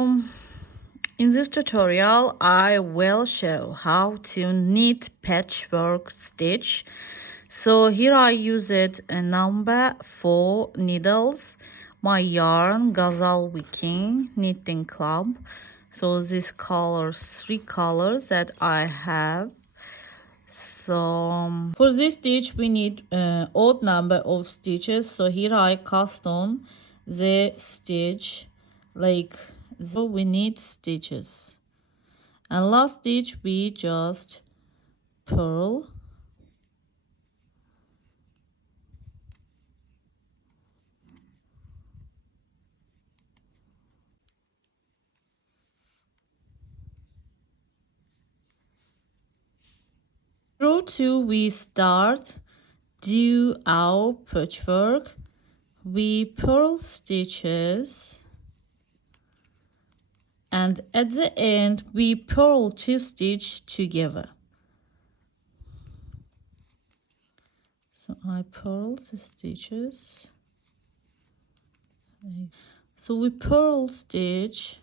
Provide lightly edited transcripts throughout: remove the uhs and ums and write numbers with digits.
In this tutorial, I will show how to knit patchwork stitch. So here I used a number 4 needles, my yarn Gazal Wicking Knitting Club. So these colors, 3 colors that I have. So for this stitch we need odd number of stitches. So here I cast on the stitch like so. We need stitches, and last stitch we just purl row 2. We start do our patchwork. We purl stitches, and at the end we purl 2 stitches together. So I purl the stitches. So we purl stitch.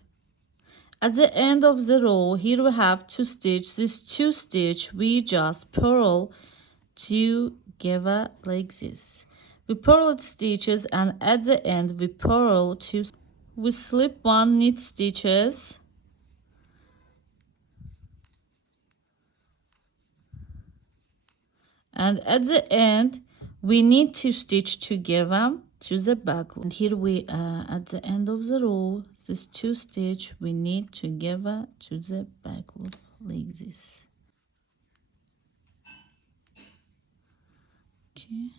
At the end of the row, here we have 2 stitches. This 2 stitch we just purl together like this. We purl stitches, and at the end we purl 2. We slip 1 knit stitches, and at the end we need to stitch together to the back. And here we at the end of the row, this 2 stitch we need together to the back loop like this. Okay.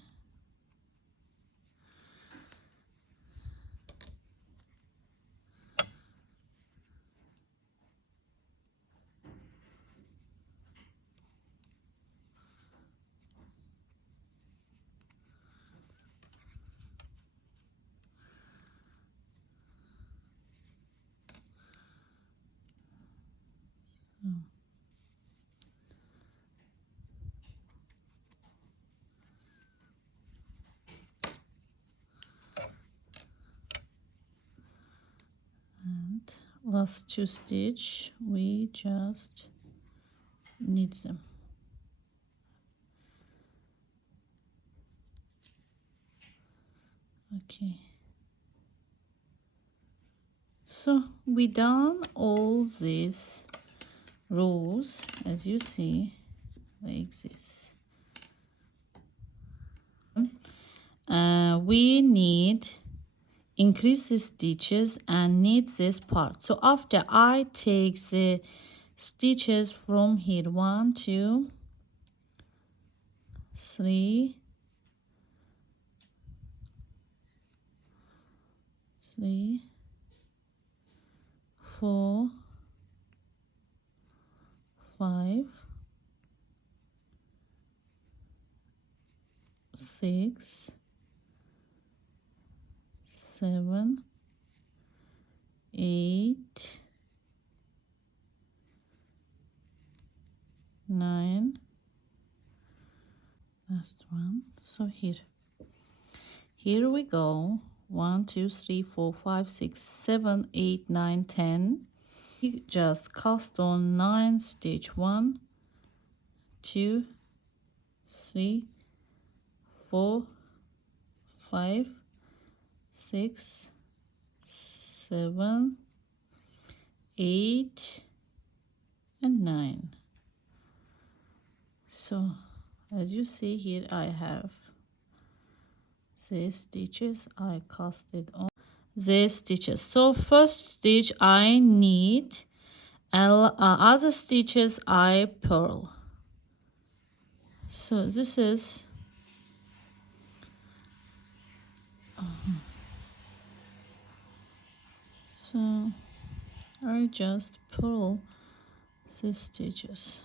And last 2 stitch we just knit them. Okay, so we done all these rows as you see like this. We need increase the stitches and knit this part. So after I take the stitches from here 1 2 3 4 5 6 7 8 9. Last one. So here we go. 1 2 3 4 5 6 7 8 9 10. We just cast on 9 stitch. 1 2 3 4 5 6 7 8 and 9. So as you see here I have these stitches. I casted on these stitches. So first stitch I knit, and other stitches I purl. So this is so I just purl these stitches.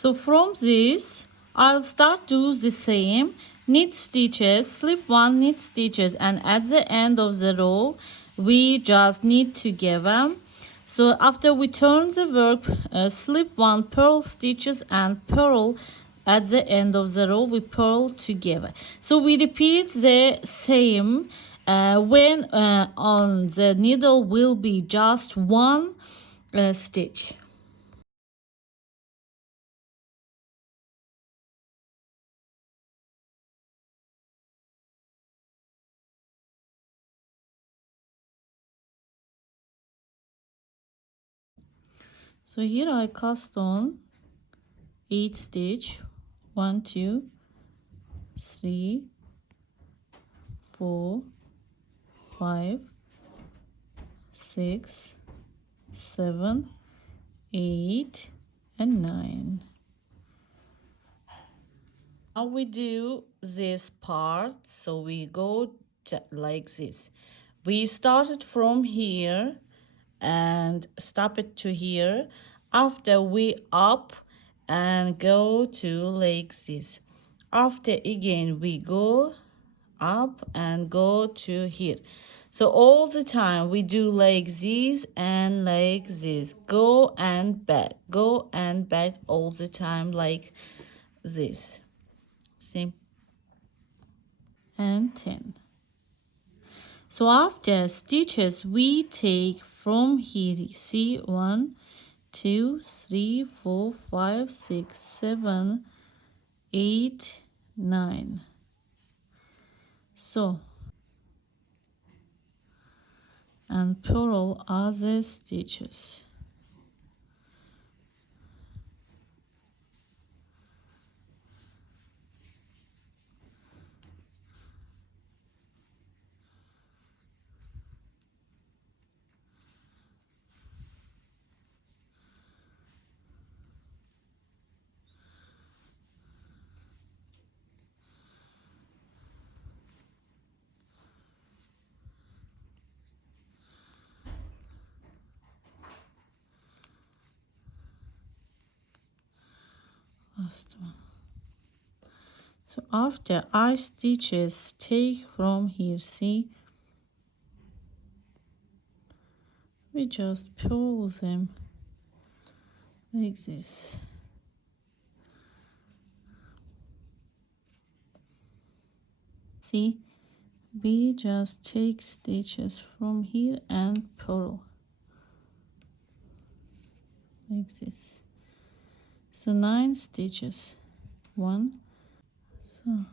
So from this, I'll start to do the same. Knit stitches, slip one, knit stitches, and at the end of the row, we just knit together. So after we turn the work, slip one, purl stitches, and purl at the end of the row, we purl together. So we repeat the same when on the needle will be just one stitch. So here I cast on 8 stitch, 1 2 3 4 5 6 7 8 and 9. Now we do this part, so we go like this. We started from here and stop it to here. After we up and go to like this. After again we go up and go to here. So all the time we do like this and like this. Go and back all the time like this. Same. And 10. So after stitches we take from here, see 1 2 3 4 5 6 7 8 9. So and purl other stitches. Last one. So after I stitches take from here, see, we just pull them like this. See, we just take stitches from here and pull like this. So 9 stitches. 1. So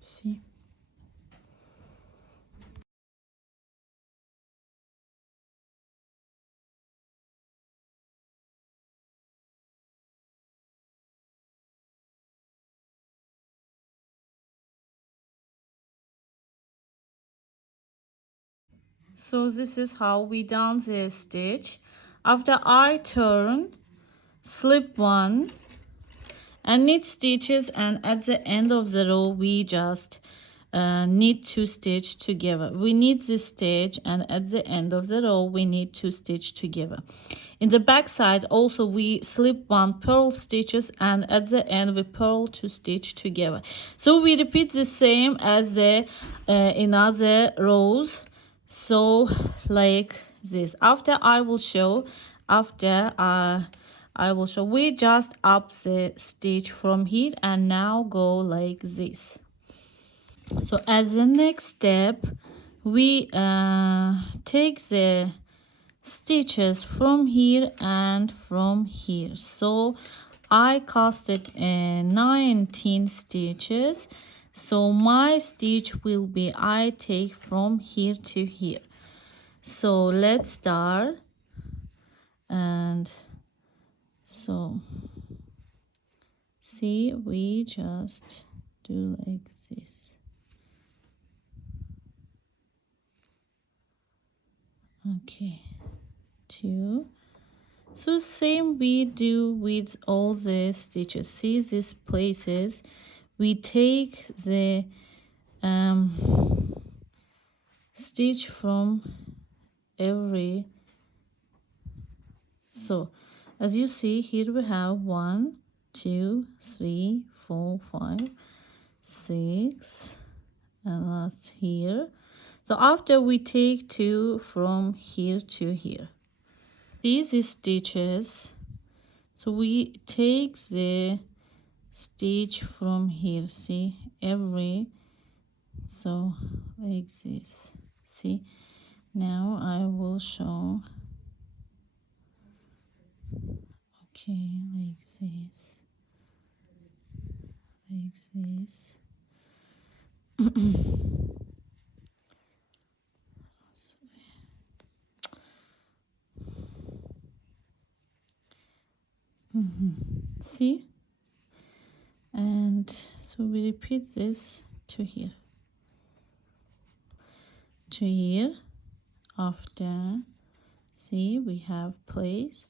see. So this is how we done the stitch. After I turn, slip 1 and knit stitches, and at the end of the row we just need to stitch together. We need this stitch, and at the end of the row we need to stitch together. In the back side also we slip 1 purl stitches, and at the end we purl 2 stitch together. So we repeat the same as the in other rows, so like this. After I will show we just up the stitch from here and now go like this. So as the next step, we take the stitches from here and from here. So I casted 19 stitches. So my stitch will be, I take from here to here. So let's start. And so see, we just do like this. Okay, 2. So same we do with all the stitches. See these places, we take the stitch from every. So as you see here we have 1 2 3 4 5 6, and last here. So after we take 2 from here to here, these stitches, so we take the stitch from here, see, every, so like this. See, now I will show. Okay, like this, like this. See, and so we repeat this to here, to here. After, see, we have place,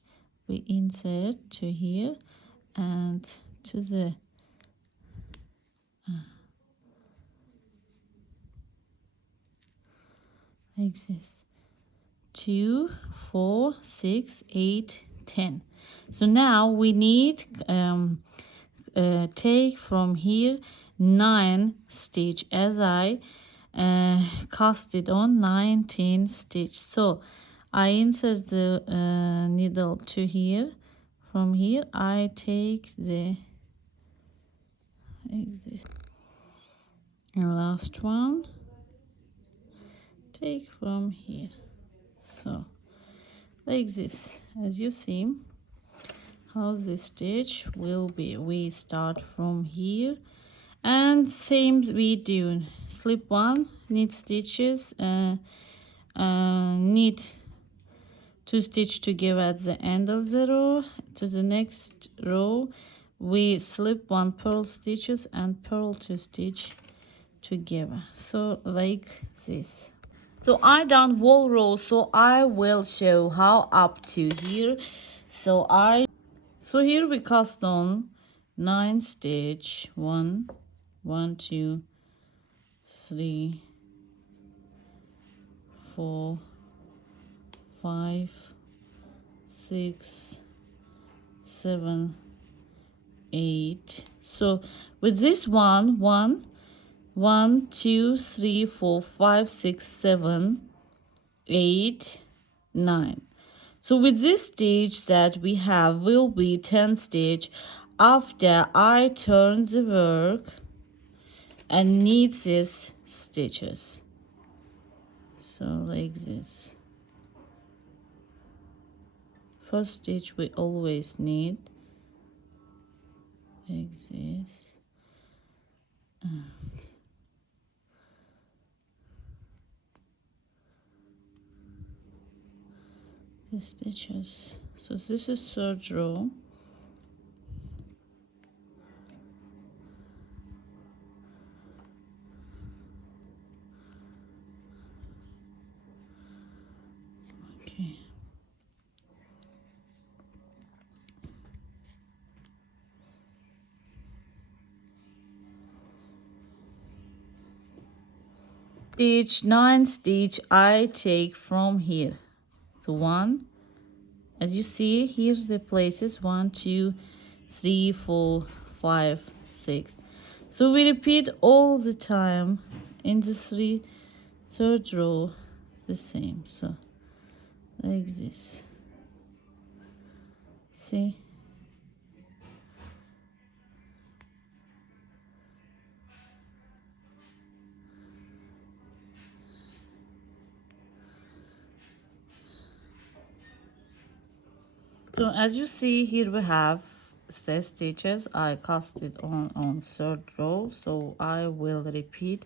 we insert to here and to the like this, 2 4 6 8 10. So now we need take from here 9 stitch, as I casted on 19 stitch. So I insert the needle to here. From here I take the like this, and last one take from here. So like this, as you see how the stitch will be. We start from here, and same we do, slip 1, knit stitches, knit 2 stitch together at the end of the row. To the next row we slip 1 purl stitches and purl 2 stitch together, so like this. So I done whole row, so I will show how up to here. So here we cast on 9 stitch, 1 1 2 3 4 5 6 7 8. So with this 1 2 3 4 5 6 7 8 9. So with this stitch that we have will be 10 stitch after I turn the work and knit these stitches. So like this. First stitch we always knit like this. The stitches. So this is third row. Okay. Each 9 stitch I take from here. So 1, as you see, here's the places 1, 2, 3, 4, 5, 6. So we repeat all the time in the third row the same. So like this. See? So as you see here we have 6 stitches. I cast it on third row, so I will repeat.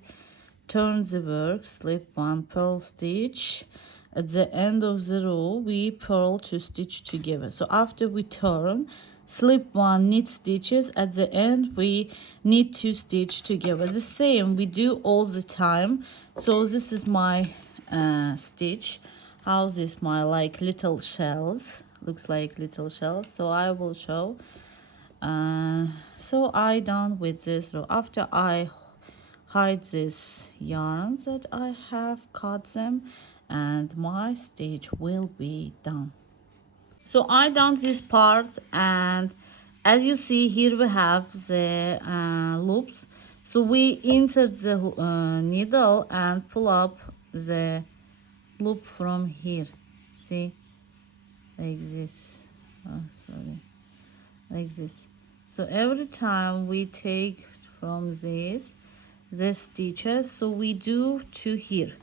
Turn the work, slip 1 purl stitch. At the end of the row we purl 2 stitch together. So after we turn, slip 1 knit stitches. At the end we knit 2 stitch together. The same we do all the time. So this is my stitch. How this my like little shells, looks like little shells. So I will show. So I done with this row. After I hide this yarn that I have cut them, and my stitch will be done. So I done this part, and as you see here we have the loops. So we insert the needle and pull up the loop from here. See, like this. Oh, sorry, like this. So every time we take from this the stitches, so we do 2 here.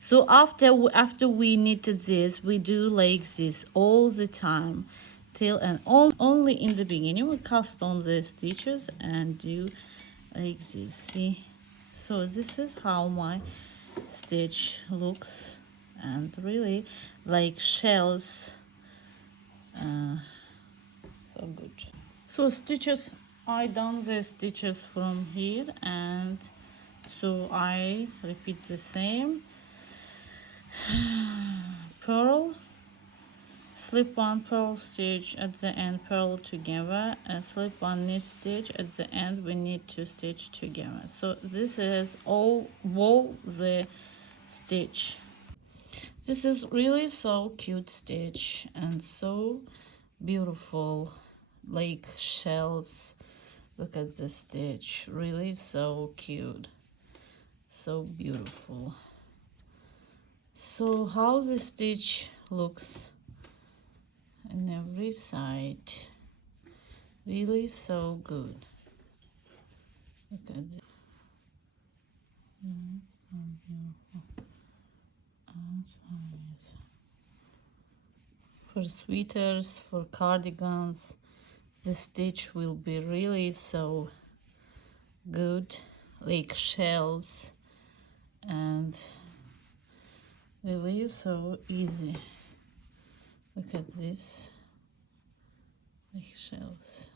So after we knitted this, we do like this all the time till and only in the beginning we cast on the stitches and do like this. See, so this is how my stitch looks, and really like shells, so good. So stitches, I done the stitches from here, and so I repeat the same. Purl, slip 1 purl stitch at the end, purl together, and slip 1 knit stitch at the end, we knit 2 stitch together. So this is all the stitch. This is really so cute stitch and so beautiful, like shells. Look at the stitch, really so cute, so beautiful. So how the stitch looks on every side, really so good. Look at this. So beautiful. So nice. For sweaters, for cardigans, the stitch will be really so good, like shells, and really so easy. Look at this, like shells.